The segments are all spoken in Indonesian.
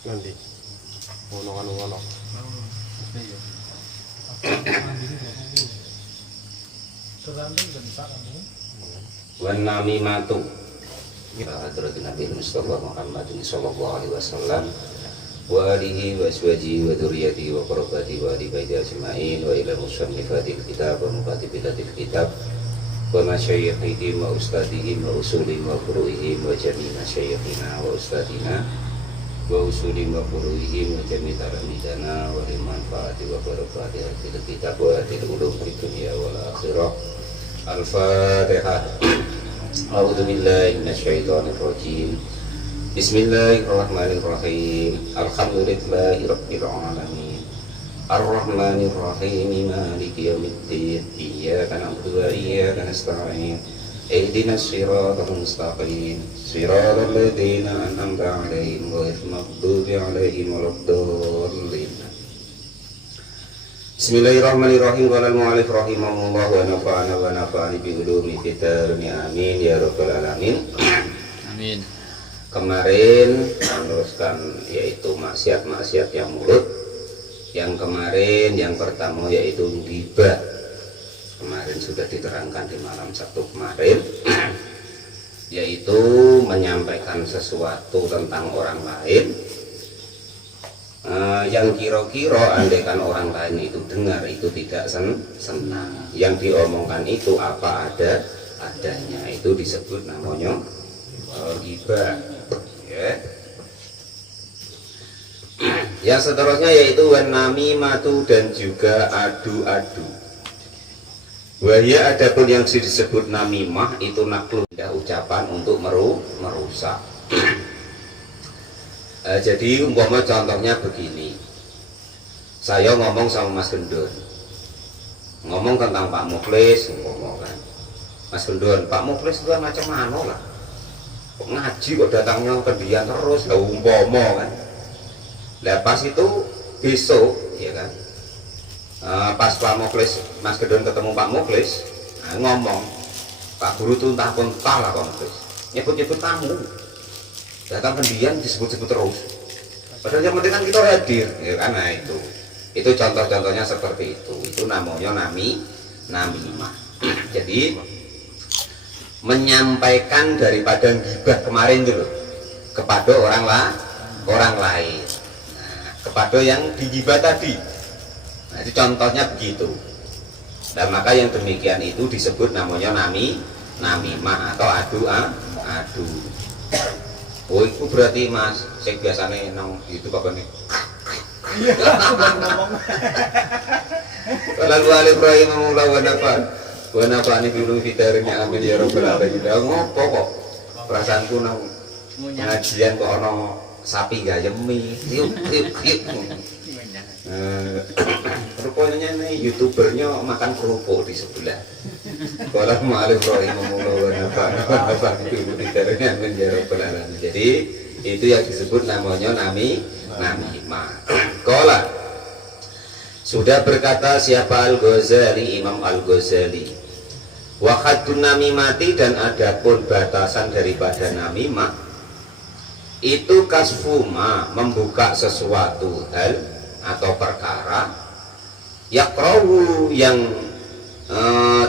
Nanti ngono. Wan namimatu Hadratin Nabi Mustafa Muhammadin sallallahu alaihi wasallam wa alihi wa aswajihi wa dzurriyyatihi wa qurrabatihi wa ali baiti ajma'in wa ila musannifatil kitab wa mukatibatil kitab wa masyayikhihim wa ustadihim wa usulihim wa furu'ihim wa jami' masyayikhina wa ustadina wa usulihim wa furu'ihim wa jami' talamidana wa limanfaati wa barakati hadil kitab wa hadil ulum fid dunya wal akhirah. Al-Fatihah. A'udzu billahi minasyaitonir rajim. Bismillahirrahmanirrahim. Alhamdulillahi rabbil alamin. Ar-Rahmanir Rahim. Maliki yaumiddin. Iyyaka na'budu wa iyyaka nasta'in. Ihdinas siratal mustaqim. Siratal ladzina an'amta 'alaihim ghairil maghdubi 'alaihim waladdallin. Bismillahirrahmanirrahim. Qala al-mu'allif rahimahullah wa nafa'ani bi ulumi fitdarni amin ya rabbal alamin. Amin. Kemarin meneruskan yaitu maksiat-maksiat yang mulut. Yang kemarin yang pertama yaitu ghibah. Kemarin sudah diterangkan di malam Sabtu kemarin yaitu menyampaikan sesuatu tentang orang lain yang kira-kira andaikan orang lain itu dengar itu tidak senang. Yang diomongkan itu apa adanya, itu disebut namanya ghibah. Ya. Yang seterusnya yaitu wan namimatu dan juga adu-adu. Wahya adapun yang disebut namimah itu naklun, ucapan untuk merusak. Jadi umpama contohnya begini, saya ngomong sama Mas Gendon, ngomong tentang Pak Mukhlis, ngomong kan, Mas Gendon, Pak Mukhlis itu macam mana lah, kok ngaji kok datangnya ke dia terus, lah umpama kan, lah pas itu besok, ya kan, pas Pak Mukhlis, Mas Gendon ketemu Pak Mukhlis, ngomong, Pak Guru tuh entah pun lah Pak Mukhlis, nyebut-nyebut tamu. Datang pendiam disebut-sebut terus. Padahal yang penting kan kita hadir, ya kan? Nah itu contoh-contohnya seperti itu. Itu namanya namimah. Jadi menyampaikan daripada ghibah kemarin dulu kepada orang lain. Nah, kepada yang digibah tadi. Nah, itu contohnya begitu. Dan maka yang demikian itu disebut namanya namimah atau adu. Oh itu berarti Mas, saya biasanya nang itu apa nih? Iya, ngomong. Lalu alif rahimahullah wa nafa'ani bi ulumi fitdarni amin ya rabbal alamin. Ngopo kok? Perasaanku nang ngajian kok ana sapi gayemi. Yuk. Rupanya nih youtubernya makan kerupuk di sebelah. Kalau ma'alif rahimahullah wa nafa'ani bi ulumi fitdarni amin ya rabbal alamin. Jadi itu yang disebut namanya namimah. Qala sudah berkata siapa Al-Ghazali, Imam Al-Ghazali, wa haddun namimati dan adapun batasan daripada namimah itu kasfuma membuka sesuatu hal atau perkara yakrahu yang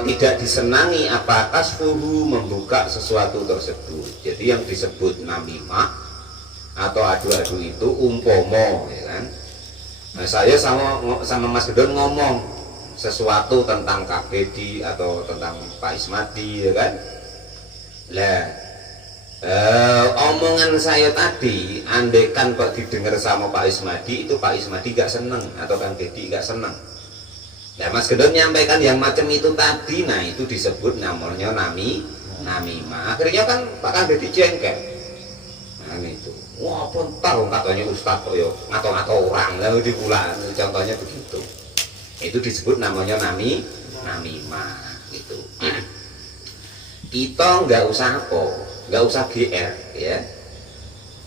tidak disenangi apa kasfuhu membuka sesuatu tersebut. Jadi yang disebut namimah atau adu-adu itu umpomo, ya kan? Nah, saya sama Mas Gendon ngomong sesuatu tentang KPD atau tentang Pak Ismadi, ya kan? Lah, omongan saya tadi, andaikan kok didengar sama Pak Ismadi, itu Pak Ismadi gak seneng atau Kang Dedi gak seneng. Nah, Mas Gendon menyampaikan yang macam itu tadi, nah itu disebut namanya namimah. Akhirnya kan Pak Kang Dedi jengkel. Nah itu, wah pentar katanya Ustadz kok yo ngato-ngato orang, lalu diulang, contohnya begitu. Itu disebut namanya namimah gitu. Kita nggak usah nggak usah GR ya,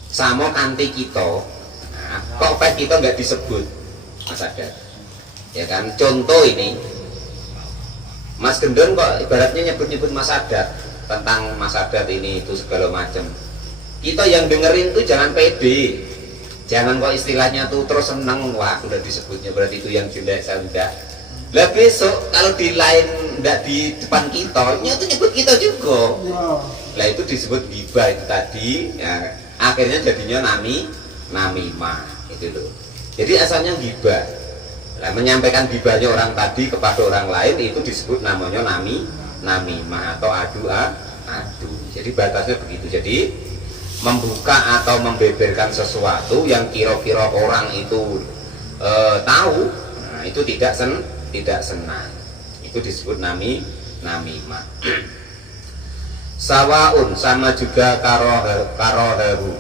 sama kanti kita. Nah, kok kita nggak disebut Mas Adat, ya kan? Contoh ini, Mas Gendon kok ibaratnya nyebut-nyebut Mas Adat tentang Mas Adat ini itu segala macam. Kita yang dengerin tuh jangan pede, Jangan kok istilahnya tuh terus senang, wah udah disebutnya berarti itu yang jelek, saya enggak. Lah besok kalau di lain enggak di depan kita, itu nyebut kita juga. Lah itu disebut ghibah itu tadi, ya, akhirnya jadinya namimah itu loh. Jadi asalnya ghibah. Nah, menyampaikan ghibahnya orang tadi kepada orang lain itu disebut namanya namimah atau adu. Jadi batasnya begitu. Jadi membuka atau membeberkan sesuatu yang kira-kira orang itu tahu, nah, itu tidak senang. Itu disebut namimah. Sawaun sama juga karohahu,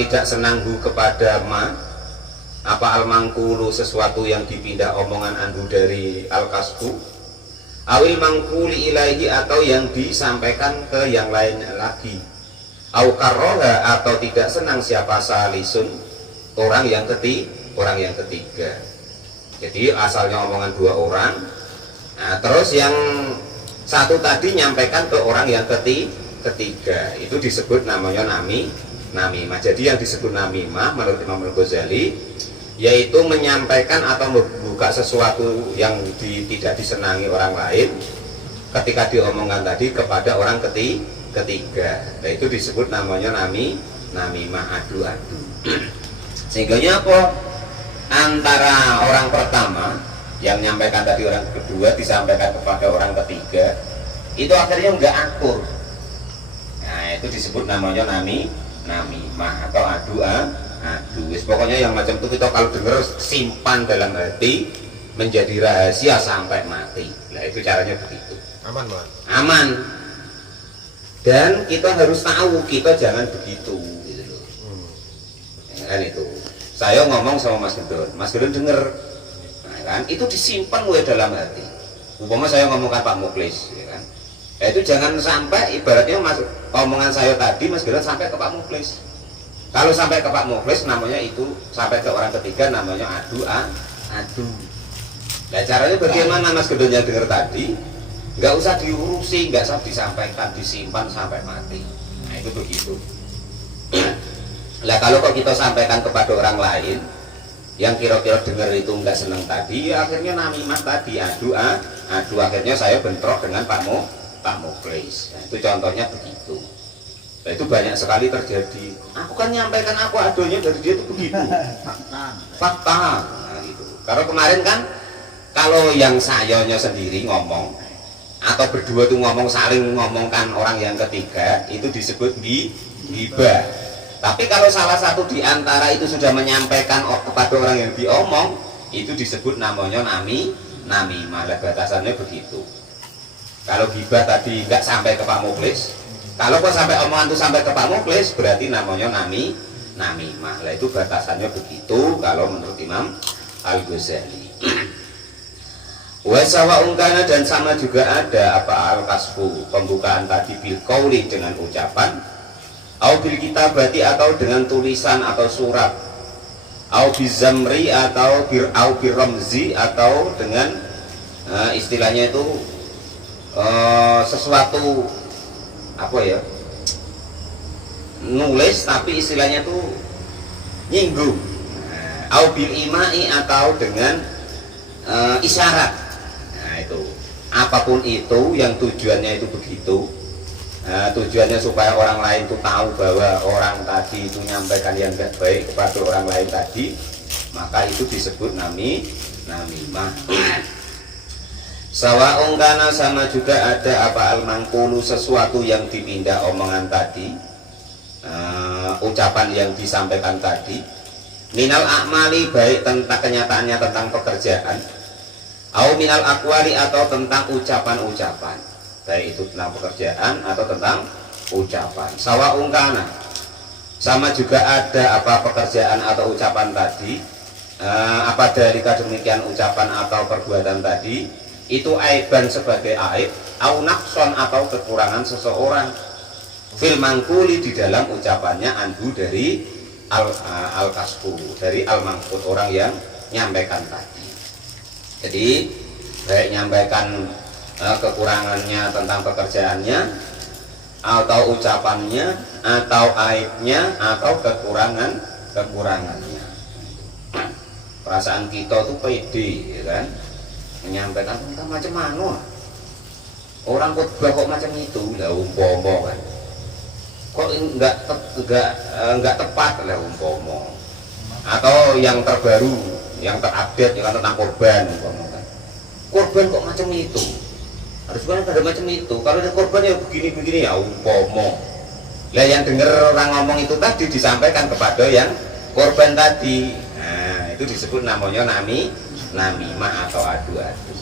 tidak senanghu kepada apa almangkulu sesuatu yang dipindah omongan anhu dari alkasbu, awil mangkuli ilaihi atau yang disampaikan ke yang lainnya lagi, au karoha atau tidak senang siapa salisun orang yang ketiga. Jadi asalnya omongan dua orang, nah, terus yang satu tadi nyampaikan ke orang yang ketiga, itu disebut namanya namimah. Jadi yang disebut namimah menurut Imam Al-Ghazali yaitu menyampaikan atau membuka sesuatu yang tidak disenangi orang lain ketika diomongkan tadi kepada orang ketiga. Nah, itu disebut namanya namimah, adu. Sehingga apa? Antara orang pertama yang menyampaikan tadi orang kedua disampaikan kepada orang ketiga, itu akhirnya enggak akur. Nah, itu disebut namanya namimah atau adu. Pokoknya yang macam itu kita kalau dengar simpan dalam hati, menjadi rahasia sampai mati. Nah, itu caranya begitu. Aman, Bang. Aman. Dan kita harus tahu kita jangan begitu, gitu loh. Ya, kan itu. Saya ngomong sama Mas Gedon dengar, nah, kan itu disimpan mulai dalam hati. Umpama saya ngomongkan Pak Muklis, ya kan. Ya, itu jangan sampai ibaratnya omongan saya tadi Mas Gedon sampai ke Pak Muklis. Kalau sampai ke Pak Muklis namanya itu sampai ke orang ketiga namanya adu. Nah, caranya bagaimana Mas Gedon yang dengar tadi? Nggak usah diurusi, nggak usah disampaikan, disimpan sampai mati. Nah, itu begitu. Nah, kalau kok kita sampaikan kepada orang lain yang kira-kira dengar itu nggak senang tadi, ya akhirnya namimah tadi, adu akhirnya saya bentrok dengan Pak Muklis. Nah, itu contohnya begitu. Nah, itu banyak sekali terjadi. Aku kan nyampaikan aku adonya dari dia itu begitu. Fakta. Nah, gitu. Karena kemarin kan kalau yang sayanya sendiri ngomong atau berdua tuh ngomong saling ngomongkan orang yang ketiga itu disebut ghibah. Tapi kalau salah satu di antara itu sudah menyampaikan kepada orang yang diomong, itu disebut namanya namimah. Batasannya begitu. Kalau ghibah tadi nggak sampai ke Pak Muklis, kalau kok sampai omongan itu sampai ke Pak Muklis, berarti namanya namimah. Lah itu batasannya begitu kalau menurut Imam Al-Ghazali. Wasawa ungkana dan sama juga ada apa al-kasfu, pembukaan tadi bil qauli dengan ucapan, au bil kitabati atau dengan tulisan atau surat, au bizamri atau bir ramzi atau dengan istilahnya itu sesuatu apa ya, nulis tapi istilahnya itu nyinggung, au bil imai atau dengan isyarat. Nah, itu apapun itu yang tujuannya itu begitu. Tujuannya supaya orang lain itu tahu bahwa orang tadi itu menyampaikan yang tidak baik kepada orang lain tadi, maka itu disebut namimah. Sawa'un kana sama juga ada apa al-mangkulu sesuatu yang dipindah omongan tadi, ucapan yang disampaikan tadi, minal a'mali baik tentang kenyataannya tentang pekerjaan, au minal aqwali atau tentang ucapan-ucapan, baik itu tentang pekerjaan atau tentang ucapan. Sawa'un kana sama juga ada apa pekerjaan atau ucapan tadi, apa dari demikian ucapan atau perbuatan tadi itu aiban sebagai aib, au naqson atau kekurangan seseorang, fil mangkuli di dalam ucapannya anhu dari al-kasbu, dari al-mangkul orang yang nyampaikan tadi. Jadi baik nyampaikan kekurangannya tentang pekerjaannya atau ucapannya atau aibnya atau kekurangan kekurangannya. Perasaan kita tuh pede, ya kan? Menyampaikan tentang macam mana. Orang khotbah kok macam itu, lah umpama kan. Kok enggak tepat lah umpama. Atau yang terbaru, yang terupdate yang tentang korban umpama kan. Korban kok macam itu. Harus kan ada macam itu. Kalau ada korban ya begini-begini ya umpama. Lah yang dengar orang ngomong itu tadi disampaikan kepada yang korban tadi. Nah, itu disebut namanya namimah atau adu-adu.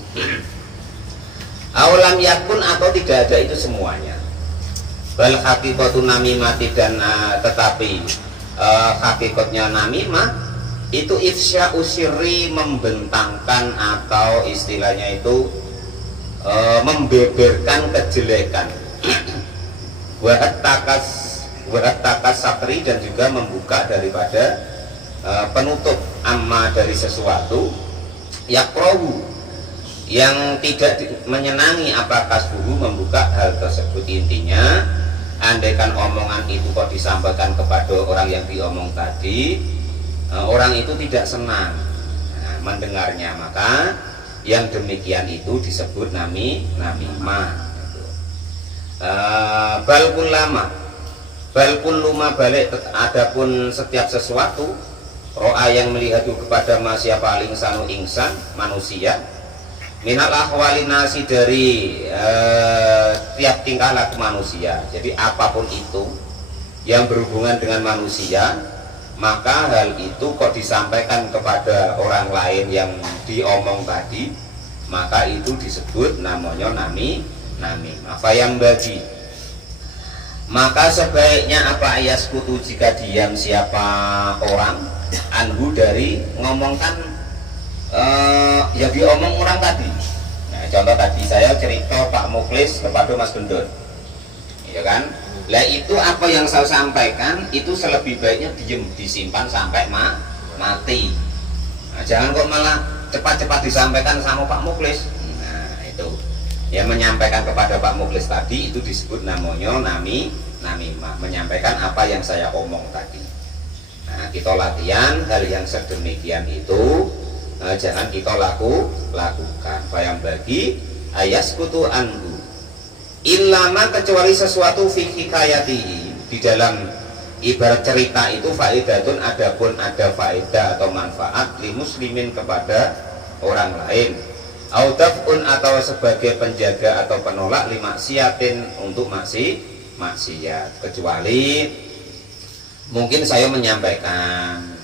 Awalam yakun atau tidak ada itu semuanya. Bal hakikatun namimati dan tetapi hakikatnya namimah itu ifsya usiri membentangkan atau istilahnya itu membeberkan kejelekan. Wahat takas satri dan juga membuka daripada penutup amma dari sesuatu yakrohu yang tidak menyenangi apakah suhu membuka hal tersebut. Intinya andaikan omongan itu kok disampaikan kepada orang yang diomong tadi, orang itu tidak senang mendengarnya, maka yang demikian itu disebut namimah. Balkun luma balik adapun setiap sesuatu ro'a yang melihat kepada siapa insanu insan manusia minal ahwali nasi dari tiap tingkah laku manusia. Jadi apapun itu yang berhubungan dengan manusia, maka hal itu kok disampaikan kepada orang lain yang diomong tadi, maka itu disebut namanya namimah. Fayam bagi maka sebaiknya apa ayas kutu jika diam siapa orang anhu dari ngomongkan yang diomong orang tadi. Nah, contoh tadi saya cerita Pak Muklis kepada Mas Gendon, ya kan? Lah itu apa yang saya sampaikan itu selebih baiknya diem, disimpan sampai mati. Nah, jangan kok malah cepat-cepat disampaikan sama Pak Muklis. Nah itu yang menyampaikan kepada Pak Muklis tadi itu disebut namanya namimah, menyampaikan apa yang saya omong tadi. Nah kita latihan hal yang sedemikian itu. Jangan kita lakukan. Bayang bagi ayas kutu anhu ilama kecuali sesuatu fi hikayati di dalam ibarat cerita itu faidatun adapun ada faedah atau manfaat li muslimin kepada orang lain autafun atau sebagai penjaga atau penolak li maksiatin untuk maksiat kecuali mungkin saya menyampaikan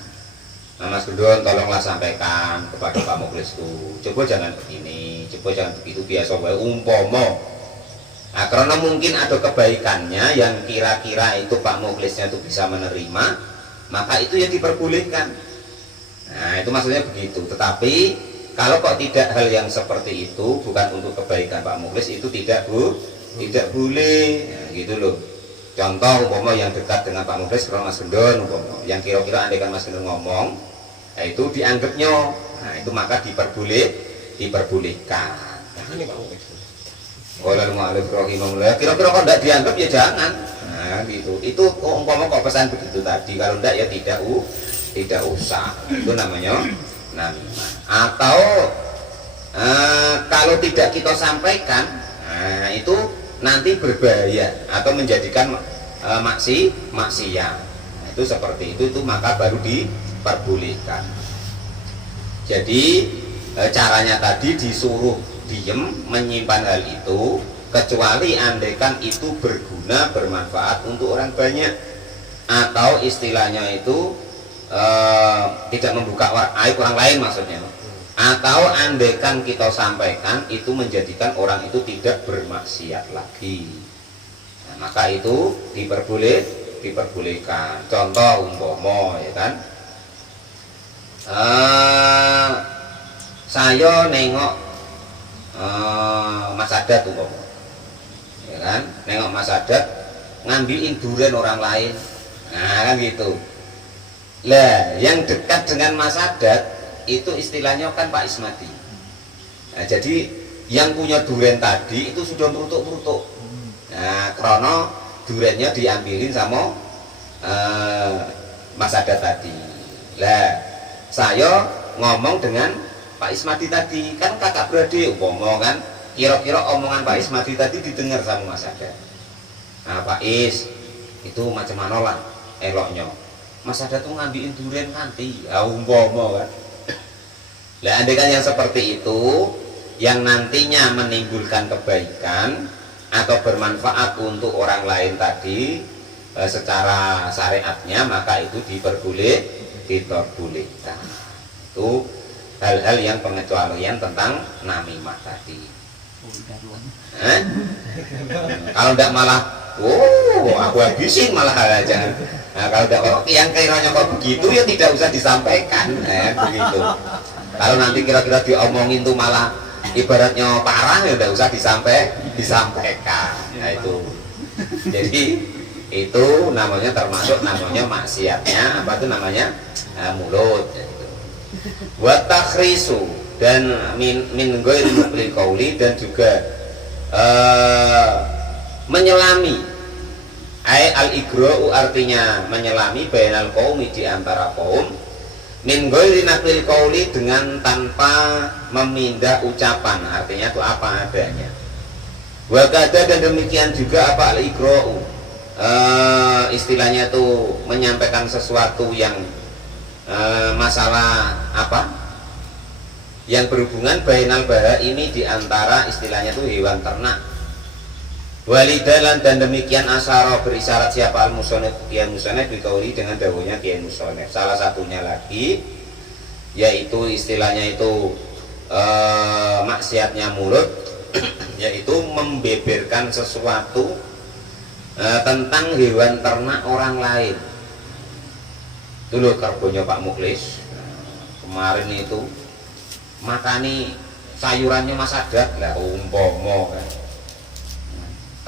Mas Gendon tolonglah sampaikan kepada Pak Muklis itu coba jangan begini, coba jangan begitu, biasa wae umpama. Nah karena mungkin ada kebaikannya yang kira-kira itu Pak Muklisnya itu bisa menerima, maka itu yang diperbolehkan. Nah itu maksudnya begitu. Tetapi kalau kok tidak hal yang seperti itu bukan untuk kebaikan Pak Muklis itu tidak boleh, nah, gitu loh. Contoh umpama yang dekat dengan Pak Muklis kalau Mas Gendon umpama yang kira-kira andaikan Mas Gendon ngomong nah itu dianggapnya, nah itu maka diperbolehkan. Ini Pak Muklis. Qolal mu'allif rahimahullah kira-kira kok tidak dianggap ya jangan. Nah gitu. Itu umpama kok pesan begitu tadi, kalau tidak ya tidak usah. Itu namanya namimah. Atau kalau tidak kita sampaikan, nah itu nanti berbahaya atau menjadikan maksiat. Nah, itu seperti itu maka baru diperbolehkan. Jadi caranya tadi disuruh diem menyimpan hal itu kecuali andaikan itu berguna bermanfaat untuk orang banyak atau istilahnya itu tidak membuka aib orang lain maksudnya, atau andaikan kita sampaikan itu menjadikan orang itu tidak bermaksiat lagi, nah, maka itu diperbolehkan. Contoh umpama ya kan, saya nengok Mas Adat umpama ya kan, nengok Mas Adat ngambilin durian orang lain, nah kan gitu. Lah yang dekat dengan Mas Adat itu istilahnya kan Pak Ismadi. Nah, jadi yang punya durian tadi itu sudah merutuk-merutuk. Nah, karena duriannya diambilin sama Mas Ada tadi. Lah, saya ngomong dengan Pak Ismadi tadi, kan kakak beradik ngomong kan, kira-kira omongan Pak Ismadi tadi didengar sama Mas Ada. Nah, Pak Is, itu macam mana lah eloknya? Mas Ada tuh ngambilin durian kanti, umpama kan. Lah, andai kan yang seperti itu, yang nantinya menimbulkan kebaikan atau bermanfaat untuk orang lain tadi secara syariatnya, maka itu diperbolehkan. Itu hal-hal yang pengecualian tentang namimah tadi. Kalau tidak malah, aku habisin malah aja. Nah, kalau tidak, yang kiranya kok begitu ya tidak usah disampaikan, begitu. Kalau nanti kira-kira diomongin tuh malah ibaratnya parah ya tidak usah disampaikan. Nah itu. Jadi itu namanya termasuk namanya maksiatnya apa itu namanya mulut. Wa takhrisu dan min ghairi muqlil qauli dan juga menyelami. Al igra'u artinya menyelami bainal qaumi di antara kaum min ghairi naqlil qauli dengan tanpa memindah ucapan, artinya itu apa adanya. Wa kada dan demikian juga apa al igra'u istilahnya itu menyampaikan sesuatu yang masalah apa yang berhubungan bainal bahaimi di antara istilahnya itu hewan ternak. Walidalan dan demikian asyara berisyarat siapa al-musonef Kiai Musonef dikauli dengan dawuhnya Kiai Musonef. Salah satunya lagi yaitu istilahnya itu maksiatnya mulut yaitu membeberkan sesuatu tentang hewan ternak orang lain. Dulu karbonya Pak Muklis kemarin itu makani sayurannya Mas Adat lah umpama kan.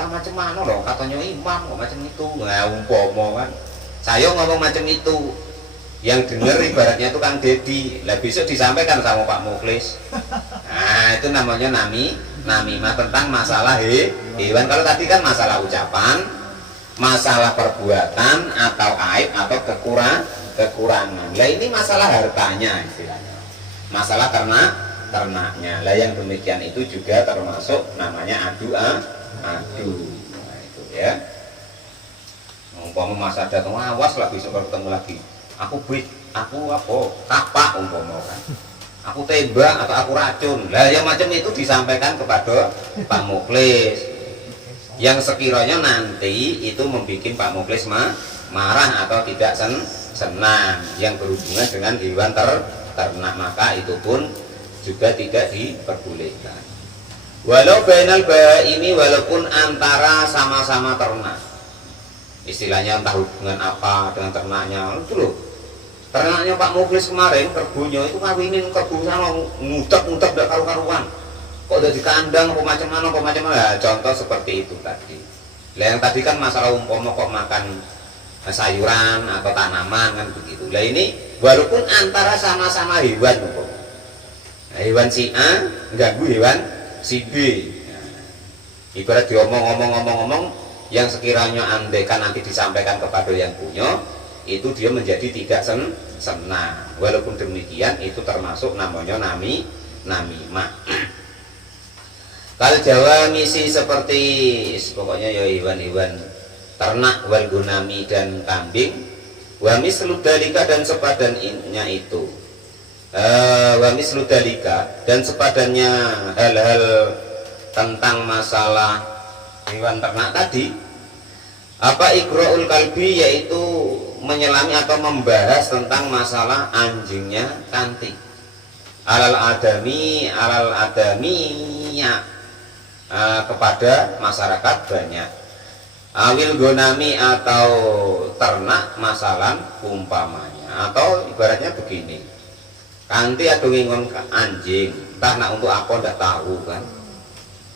Macam mana dong katanya imam kok macam itu, nah umpama kan saya ngomong macam itu yang dengar ibaratnya itu Kang Dedi lah besok disampaikan sama Pak Muklis. Nah itu namanya namimah tentang masalah hewan. Kalau tadi kan masalah ucapan, masalah perbuatan atau aib atau kekurangan. Lah ini masalah hartanya istilahnya, masalah ternaknya. Lah yang demikian itu juga termasuk namanya adu. Nah itu ya. Umpama Mas Ada awas lah besok ketemu lagi. Aku apa? Kapak umpama kan. Aku tembak atau aku racun. Lah yang macam itu disampaikan kepada Pak Muklis. Yang sekiranya nanti itu membuat Pak Muklis marah atau tidak senang yang berhubungan dengan hewan ternak, maka itu pun juga tidak diperbolehkan. Walau bainal bahaimi, walaupun antara sama-sama ternak, istilahnya entah hubungan apa dengan ternaknya itu loh. Ternaknya Pak Muklis kemarin kerbunyo itu ngawinin kerbun sama ngutek-ngutek gak karu-karuan. Kok udah di kandang apa macam mana, contoh seperti itu tadi. Lah yang tadi kan masalah umpama kok makan sayuran atau tanaman kan begitu. Lah ini walaupun antara sama-sama hewan umpama. Nah, hewan si A ganggu hewan si B. Ibarat diomong-omong yang sekiranya andaikan nanti disampaikan kepada yang punya, itu dia menjadi tidak senang. Walaupun demikian itu termasuk namanya namimah. Kal Jawa misi seperti pokoknya ya hewan-hewan ternak wal gunami dan kambing, wa mislu dalika dan sepadannya itu. Wa mislu dalika dan sepadannya hal-hal tentang masalah hewan ternak tadi apa ikra'ul kalbi, yaitu menyelami atau membahas tentang masalah anjingnya kanti alal adaminya kepada masyarakat banyak, awil gonami atau ternak masalah umpamanya, atau ibaratnya begini, kanti atau ngingon anjing entah nak untuk apa ndak tahu kan.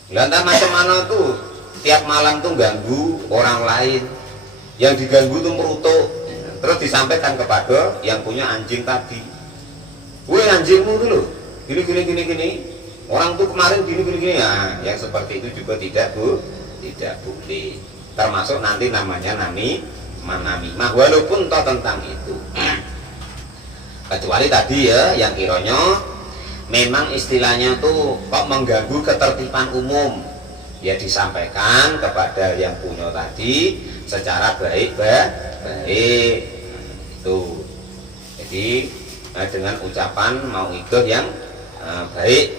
Lantas macam mana tuh tiap malam tuh ganggu orang lain, yang diganggu tuh merutuk, terus disampaikan kepada yang punya anjing tadi, weh anjingmu tuh loh gini, orang tuh kemarin gini ya, yang seperti itu juga tidak boleh, termasuk nanti namanya namimah. namimah walaupun toh tentang itu. Kecuali tadi ya yang kiranya memang istilahnya tuh kok mengganggu ketertiban umum, ya disampaikan kepada yang punya tadi secara baik-baik itu. Jadi dengan ucapan mau itu yang baik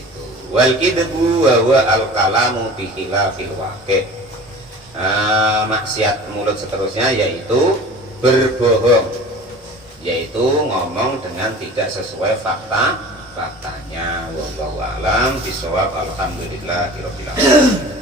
itu. Wal kidbu wa huwa al kalamu bi khilafil waqi'. Maksiat mulut seterusnya yaitu berbohong, yaitu ngomong dengan tidak sesuai faktanya. Wallahu a'lam bishawab. Alhamdulillahirabbil alamin.